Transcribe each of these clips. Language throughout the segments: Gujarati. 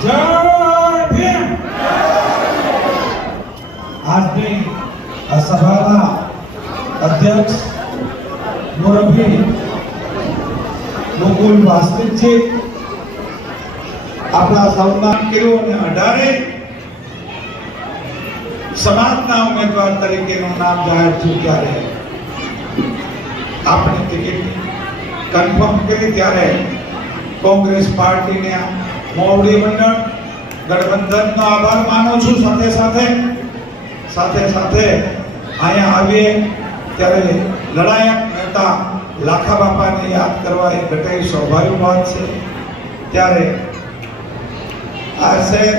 જય ભીમ આજની આ સભાના અધ્યક્ષ મુરબ્બી મુકુલ વાસ્તવિકજી આપણા સૌના કર્યું અને અઢારે સમાજના ઉમેદવાર તરીકેનું નામ જાહેર થયું ત્યારે આપણે ટિકિટ કન્ફર્મ કરી ત્યારે કોંગ્રેસ પાર્ટીને મોવડી મંડળ, ગઠબંધનનો આભાર માનું છું. સાથે સાથે સાથે સાથે અહીંયા આવીએ, ત્યારે લડાયક નેતા લાખા બાપાને યાદ કરવા એ ઘટાઈ સ્વાભાવિક વાત છે. ત્યારે આ શહેર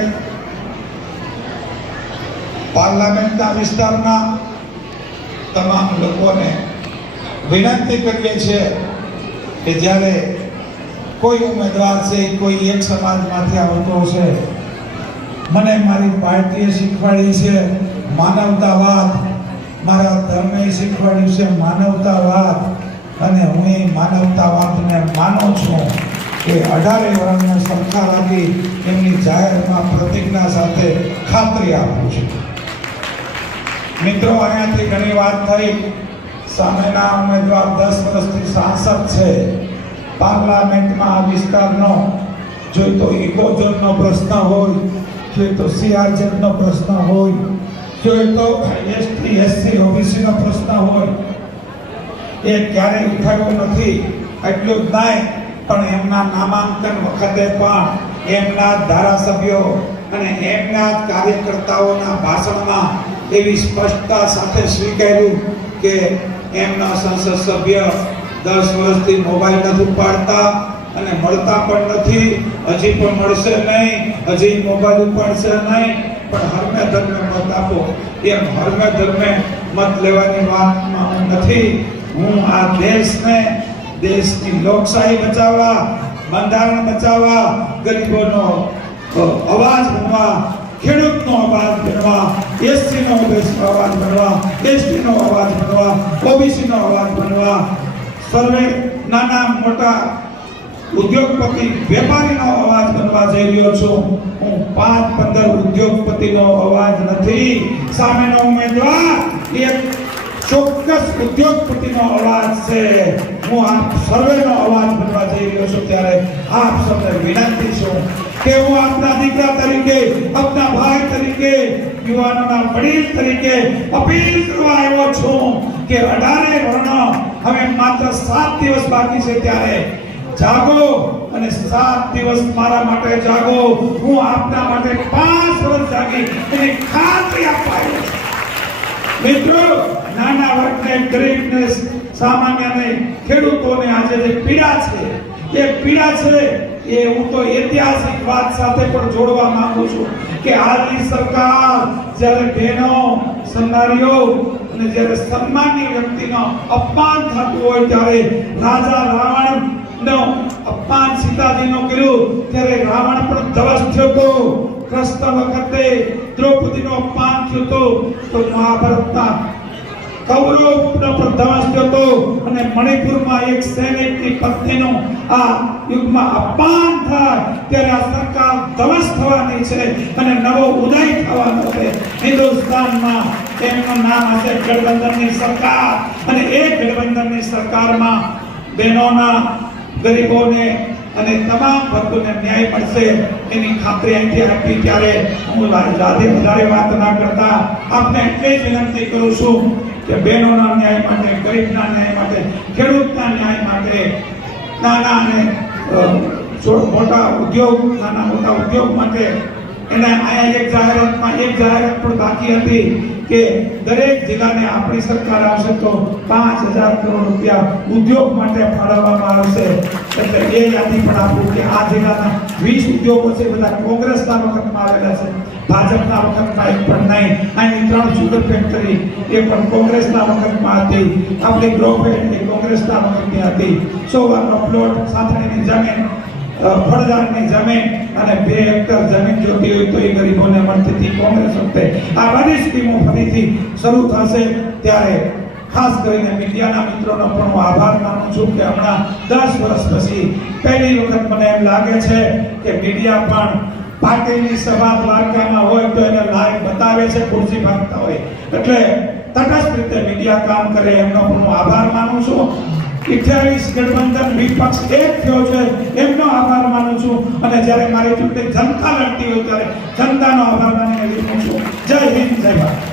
પાર્લામેન્ટના વિસ્તારના તમામ લોકોને વિનંતી કરીએ છીએ કે જ્યારે કોઈ ઉમેદવાર છે, કોઈ એક સમાજમાંથી આવતો છે. મને મારી પાર્ટીએ શીખવાડી છે માનવતાવાદ. મારા ધર્મે શીખવાડ્યું છે માનવતાવાદ. અને હું એ માનવતાવાદને માનું છું કે અઢારે વર્ષને સરખા લાગી એમની જાહેરમાં પ્રતિજ્ઞા સાથે ખાતરી આપું છું. મિત્રો, અહીંયાથી ઘણી વાત થઈ. સામેના ઉમેદવાર દસ વર્ષથી સાંસદ છે. પાર્લામેન્ટમાં આ વિસ્તારનો જોઈ તો ઇકોઝોનનો પ્રશ્ન હોય જોઈ તો સીઆરઝેડનો પ્રશ્ન હોય જોઈ તો એસટી એસસી ઓબીસીનો પ્રશ્ન હોય, એ ક્યારેય ઉઠાવ્યો નથી. એટલું જ નહીં, પણ એમના નામાંકન વખતે પણ એમના ધારાસભ્યો અને એમના કાર્યકર્તાઓના ભાષણમાં એવી સ્પષ્ટતા સાથે સ્વીકાર્યું કે એમના સંસદ સભ્ય દસ વર્ષથી મોબાઈલ નથી ઉપાડતા અને મળતા પણ નથી. હજી પણ મળશે નહીં. હજી મોબાઈલ ઉપાડશે નહીં. પણ હરમે ધર્મે મત આપો. એમ હરમે ધર્મે મત લેવાની વાતમાં હું નથી. હું આ દેશને, દેશની લોકશાહી બચાવવા, બંધારણ બચાવવા, ગરીબોનો અવાજ બનવા, ખેડૂતનો અવાજ બનવા, એસસીનો અવાજ બનવા, એસટીનો અવાજ બનવા, ઓબીસીનો અવાજ બનવા સર્વે નાના મોટા ઉદ્યોગપતિ વેપારીનો અવાજ બનવા જઈ રહ્યો છું. હું પાંચ પંદર ઉદ્યોગપતિનો અવાજ નથી. સામેનો ઉમેદવાર એક ચોક્કસ ઉદ્યોગપતિનો અવાજ છે. હું આપ સર્વેનો અવાજ બનવા જઈ રહ્યો છું ત્યારે આપ સૌને વિનંતી છું કે હું આપના દીકરા તરીકે, આપના ભાઈ તરીકે, યુવાનોના વડીલ તરીકે અપીલ કરવા આવ્યો છું કે અઢારે વર્ણ હવે માત્ર સાત દિવસ બાકી છે ત્યારે જાગો અને સાત દિવસ મારા માટે જાગો. હું આપના માટે પાંચ વર્ષ જાગી એની ખાતરી આપવા મિત્રો, નાના વર્ગને, ગરીબને, સામાન્યને, ખેડૂતોને આજે જે પીડા છે, એ પીડા છે એ હું તો ઐતિહાસિક વાત સાથે પણ જોડવા માંગુ છું કે આજની સરકાર જ્યારે બહેનો સન્નારીઓ અને જ્યારે સન્માનની વ્યક્તિનો અપમાન થતું હોય ત્યારે રાજા રાવણ નો અપમાન સીતાજીનો કર્યું ત્યારે રાવણ પણ ધવસ થયો હતો. કૃષ્ણ વખતે દ્રૌપદીનો અપમાન થયો હતો. તો મહાભારતના કૌરવનો થયો અને મણિપુરમાં એક સૈનિકની પત્નીનું આ યુગમાં આ સરકાર ધવસ થવાની છે અને નવો ઉદય થવાનો છે. હિન્દુસ્તાનમાં તેમનું નામ સરકાર. અને એ ગઠબંધનની સરકારમાં બહેનોના ગરીબોને અને તમામ ભક્તોને ન્યાય મળશે. એની ખાતરી અહીંથી આપી ત્યારે હું રાધે વધારે વાત ના કરતા આપને એટલે જ વિનંતી કરું છું કે બહેનોના ન્યાય માટે, ગરીબના ન્યાય માટે, ખેડૂતના ન્યાય માટે નાના અને મોટા ઉદ્યોગ, નાના મોટા ઉદ્યોગ માટે એને અહીંયા એક જાહેરાતમાં એક જાહેરાત પણ બાકી હતી. કે દરેક જિલ્લાને આપણી સરકાર આવશે તો પાંચ હજાર કરોડ રૂપિયા ઉદ્યોગ માટે ફાળવવામાં આવશે. એટલે એ યાદી પણ આપું કે આ જિલ્લાના વીસ ઉદ્યોગો છે બધા કોંગ્રેસના વખતમાં આવેલા છે. ભાજપના વખતમાં એક પણ નહીં. અહીંની ત્રણ સુગર ફેક્ટરી એ પણ કોંગ્રેસના વખતમાં હતી. આપણી ગ્રોફેડ એ કોંગ્રેસના વખતની હતી. સો વારનો પ્લોટ, સાથણીની જમીન ફળદારની જમીન અને બે હેક્ટર જમીન જોતી હોય તો એ ગરીબોને મળતી હતી કોંગ્રેસ વખતે. આ બધી સ્કીમો ફરીથી શરૂ થશે ત્યારે ખાસ કરીને મીડિયાના મિત્રોનો પણ હું આભાર માનું છું કે હમણાં દસ વર્ષ પછી પહેલી વખત મને એમ લાગે છે કે મીડિયા પણ પાટીલની સભા દ્વારકામાં હોય તો એને લાઈવ બતાવે છે, ખુરશી ભાગતા હોય. એટલે તટસ્થ રીતે મીડિયા કામ કરે એમનો પણ હું આભાર માનું છું. અઠ્યાવીસ ગઠબંધન વિપક્ષ એક થયો છે, એમનો આભાર માનું છું. અને જ્યારે મારી ચૂંટણી જનતા લડતી હોય ત્યારે જનતાનો આભાર માનીને વિરમું છું. જય હિન્દ, જય ભારત.